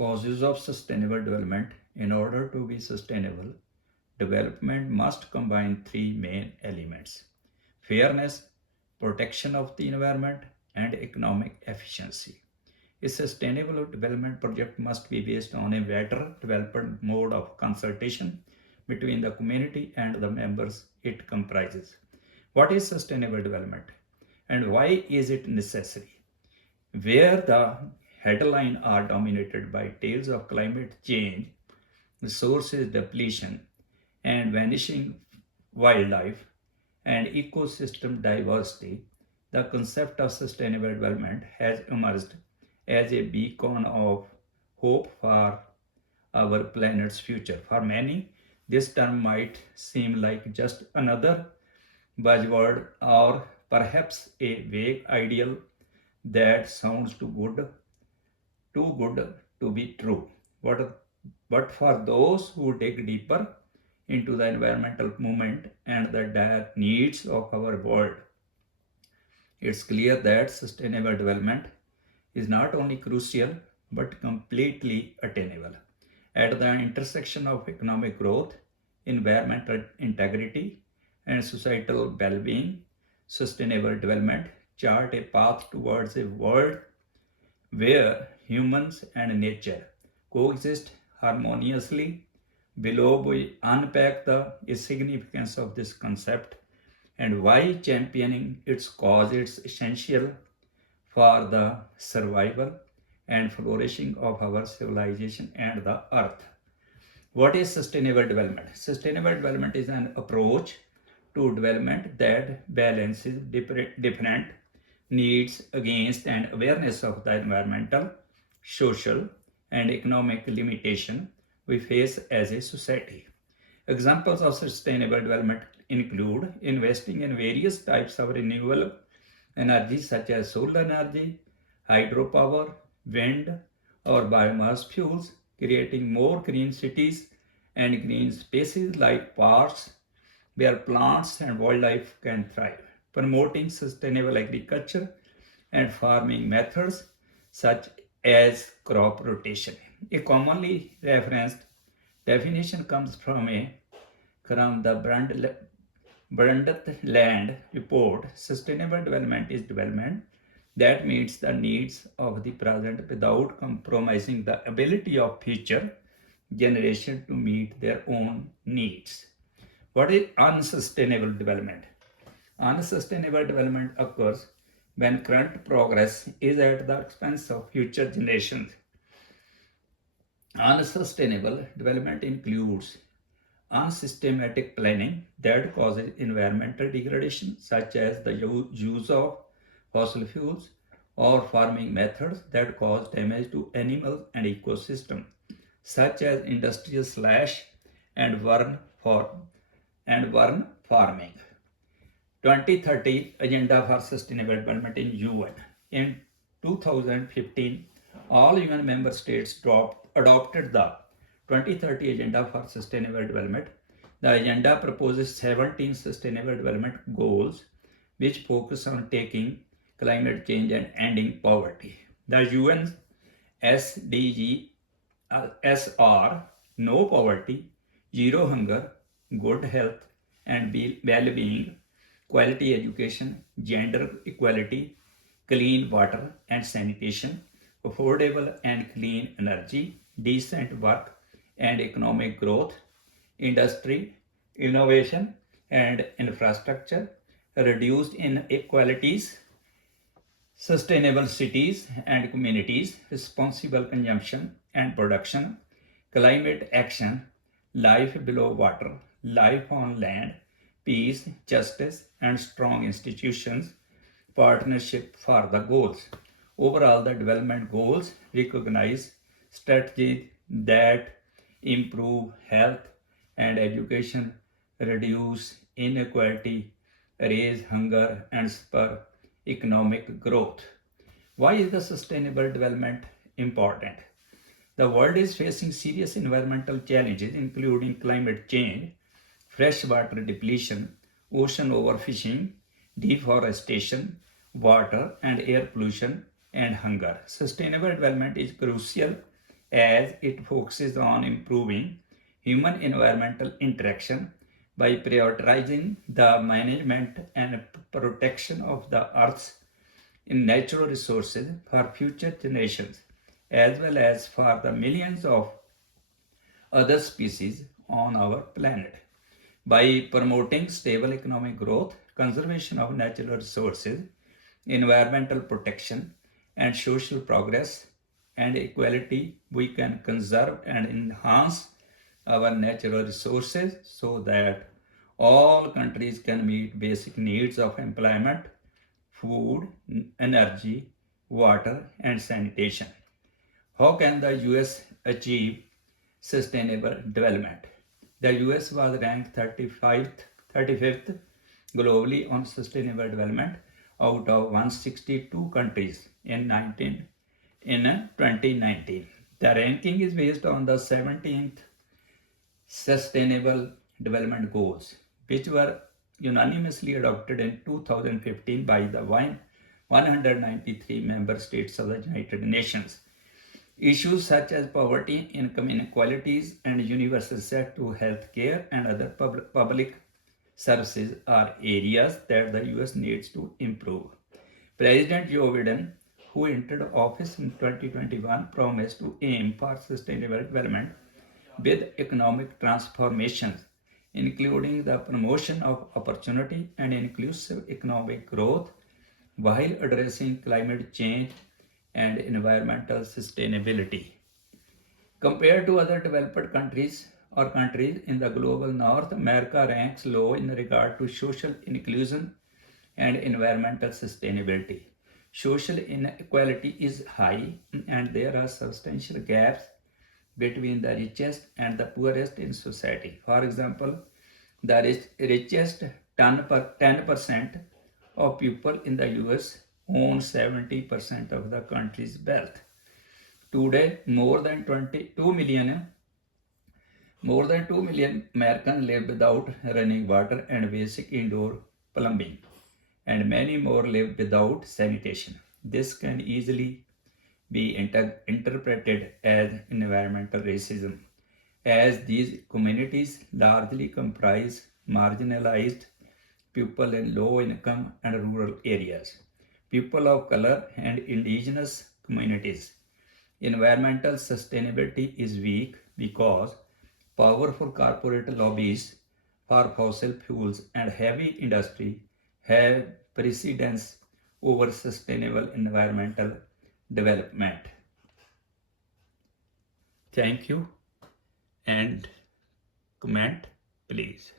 Causes of sustainable development. In order to be sustainable, development must combine three main elements: fairness, protection of the environment, and economic efficiency. A sustainable development project must be based on a better developed mode of consultation between the community and the members it comprises. What is sustainable development and why is it necessary? Where the headlines are dominated by tales of climate change, resources depletion, and vanishing wildlife and ecosystem diversity, the concept of sustainable development has emerged as a beacon of hope for our planet's future. For many, this term might seem like just another buzzword or perhaps a vague ideal that sounds too good to be true. But for those who dig deeper into the environmental movement and the dire needs of our world, it's clear that sustainable development is not only crucial but completely attainable. At the intersection of economic growth, environmental integrity, and societal well being, sustainable development chart a path towards a world where humans and nature coexist harmoniously. Below, we unpack the significance of this concept and why championing its cause is essential for the survival and flourishing of our civilization and the earth. What is sustainable development? Sustainable development is an approach to development that balances different needs against an awareness of the environmental, social, and economic limitation we face as a society. Examples of sustainable development include investing in various types of renewable energy such as solar energy, hydropower, wind, or biomass fuels, creating more green cities and green spaces like parks where plants and wildlife can thrive, promoting sustainable agriculture and farming methods such as crop rotation. A commonly referenced definition comes from the Brundtland Land Report. Sustainable development is development that meets the needs of the present without compromising the ability of future generations to meet their own needs. What is unsustainable development? Unsustainable development occurs when current progress is at the expense of future generations. Unsustainable development includes unsystematic planning that causes environmental degradation, such as the use of fossil fuels or farming methods that cause damage to animals and ecosystems, such as industrial slash and burn farming. 2030 Agenda for Sustainable Development in UN. In 2015, all UN member states adopted the 2030 Agenda for Sustainable Development. The agenda proposes 17 sustainable development goals which focus on tackling climate change and ending poverty. The UN SDGs are no poverty, zero hunger, good health and well-being, quality education, gender equality, clean water and sanitation, affordable and clean energy, decent work and economic growth, industry, innovation and infrastructure, reduced inequalities, sustainable cities and communities, responsible consumption and production, climate action, life below water, life on land, peace, justice, and strong institutions, partnership for the goals. Overall, the development goals recognize strategies that improve health and education, reduce inequality, raise hunger, and spur economic growth. Why is the sustainable development important? The world is facing serious environmental challenges, including climate change, freshwater depletion, ocean overfishing, deforestation, water and air pollution, and hunger. Sustainable development is crucial as it focuses on improving human environmental interaction by prioritizing the management and protection of the Earth's natural resources for future generations, as well as for the millions of other species on our planet. By promoting stable economic growth, conservation of natural resources, environmental protection, and social progress and equality, we can conserve and enhance our natural resources so that all countries can meet basic needs of employment, food, energy, water, and sanitation. How can the US achieve sustainable development? The US was ranked 35th globally on sustainable development out of 162 countries in 2019. The ranking is based on the 17th Sustainable Development Goals, which were unanimously adopted in 2015 by the 193 member states of the United Nations. Issues such as poverty, income inequalities, and universal access to health care and other public services are areas that the US needs to improve. President Joe Biden, who entered office in 2021, promised to aim for sustainable development with economic transformations, including the promotion of opportunity and inclusive economic growth while addressing climate change and environmental sustainability. Compared to other developed countries or countries in the global north, America ranks low in regard to social inclusion and environmental sustainability. Social inequality is high and there are substantial gaps between the richest and the poorest in society. For example, the richest 10% of people in the US own 70% of the country's wealth. Today, more than 2 million Americans live without running water and basic indoor plumbing, and many more live without sanitation. This can easily be interpreted as environmental racism, as these communities largely comprise marginalized people in low income and rural areas, people of color, and indigenous communities. Environmental sustainability is weak because powerful corporate lobbies for fossil fuels and heavy industry have precedence over sustainable environmental development. Thank you and comment please.